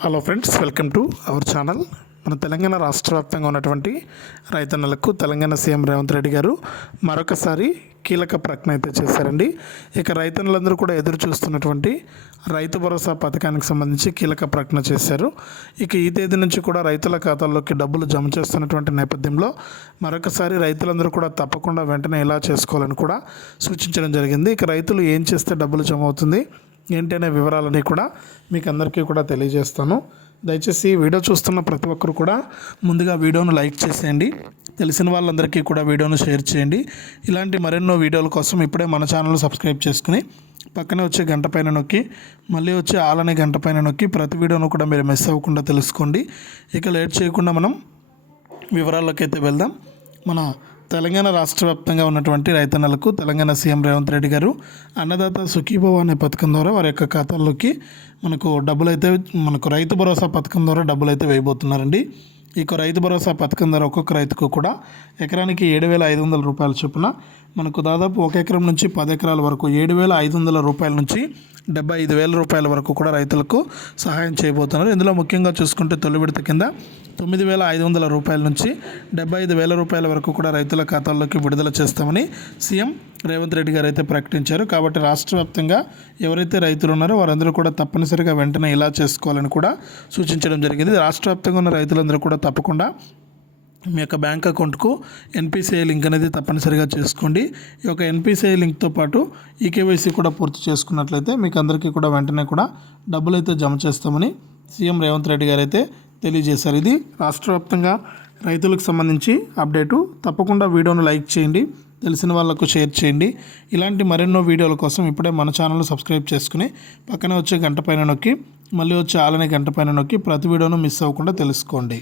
Hello friends, welcome to our channel. మన తెలంగాణ రాష్ట్ర వ్యాప్తంగా ఉన్నటువంటి రైతన్నలకు తెలంగాణ సీఎం రేవంత్ రెడ్డి గారు మరొకసారి కీలక ప్రకటన అయితే చేశారండి. ఇక రైతన్నులందరూ కూడా ఎదురు చూస్తున్నటువంటి రైతు భరోసా పథకానికి సంబంధించి కీలక ప్రకటన చేశారు. ఇక ఈ తేదీ నుంచి కూడా రైతుల ఖాతాల్లోకి డబ్బులు జమ చేస్తున్నటువంటి నేపథ్యంలో మరొకసారి రైతులందరూ కూడా తప్పకుండా వెంటనే ఇలా చేసుకోవాలని కూడా సూచించడం జరిగింది. ఇక రైతులు ఏం చేస్తే డబ్బులు జమ అవుతుంది ఏంటి అనే వివరాలని కూడా మీకు అందరికీ కూడా తెలియజేస్తాను. దయచేసి వీడియో చూస్తున్న ప్రతి ఒక్కరు కూడా ముందుగా వీడియోను లైక్ చేసేయండి, తెలిసిన వాళ్ళందరికీ కూడా వీడియోను షేర్ చేయండి. ఇలాంటి మరెన్నో వీడియోల కోసం ఇప్పుడే మన ఛానల్ సబ్స్క్రైబ్ చేసుకుని పక్కనే వచ్చే గంట పైన నొక్కి మళ్ళీ వచ్చే ఆల్ అనే గంట పైన నొక్కి ప్రతి వీడియోను కూడా మీరు మిస్ అవ్వకుండా తెలుసుకోండి. ఇక లేట్ చేయకుండా మనం వివరాల్లోకి అయితే వెళ్దాం. మన తెలంగాణ రాష్ట్ర వ్యాప్తంగా ఉన్నటువంటి రైతన్నలకు తెలంగాణ సీఎం రేవంత్ రెడ్డి గారు అన్నదాత సుఖీభవ అనే పథకం ద్వారా వారి యొక్క ఖాతాల్లోకి మనకు రైతు భరోసా పథకం ద్వారా డబ్బులు అయితే వేయబోతున్నారండి. ఇక రైతు భరోసా పథకం ద్వారా ఒక్కొక్క రైతుకు కూడా ఎకరానికి 7,500 రూపాయల చొప్పున మనకు దాదాపు 1 ఎకరం నుంచి 10 ఎకరాల వరకు 7,500 రూపాయల నుంచి 75,000 రూపాయల వరకు కూడా రైతులకు సహాయం చేయబోతున్నారు. ఇందులో ముఖ్యంగా చూసుకుంటే తొలి విడత కింద 9,500 రూపాయల నుంచి 75,000 రూపాయల వరకు కూడా రైతుల ఖాతాల్లోకి విడుదల చేస్తామని సీఎం రేవంత్ రెడ్డి గారు అయితే ప్రకటించారు. కాబట్టి రాష్ట్ర వ్యాప్తంగా ఎవరైతే రైతులు ఉన్నారో వారందరూ కూడా తప్పనిసరిగా వెంటనే ఇలా చేసుకోవాలని కూడా సూచించడం జరిగింది. రాష్ట్ర వ్యాప్తంగా ఉన్న రైతులందరూ కూడా తప్పకుండా మీ యొక్క బ్యాంక్ అకౌంట్కు ఎన్పిసిఐ లింక్ అనేది తప్పనిసరిగా చేసుకోండి. ఈ యొక్క ఎన్పిసిఐ లింక్తో పాటు ఈకేవైసీ కూడా పూర్తి చేసుకున్నట్లయితే మీకు అందరికీ కూడా వెంటనే కూడా డబ్బులు అయితే జమ చేస్తామని సీఎం రేవంత్ రెడ్డి గారు అయితే తెలియజేశారు. ఇది రాష్ట్ర వ్యాప్తంగా రైతులకు సంబంధించి అప్డేటు. తప్పకుండా వీడియోను లైక్ చేయండి, తెలిసిన వాళ్ళకు షేర్ చేయండి. ఇలాంటి మరెన్నో వీడియోల కోసం ఇప్పుడే మన ఛానల్ సబ్స్క్రైబ్ చేసుకుని పక్కనే వచ్చే గంట పైన నొక్కి మళ్ళీ వచ్చే ఆల్ అనే గంట పైన నొక్కి ప్రతి వీడియోను మిస్ అవ్వకుండా తెలుసుకోండి.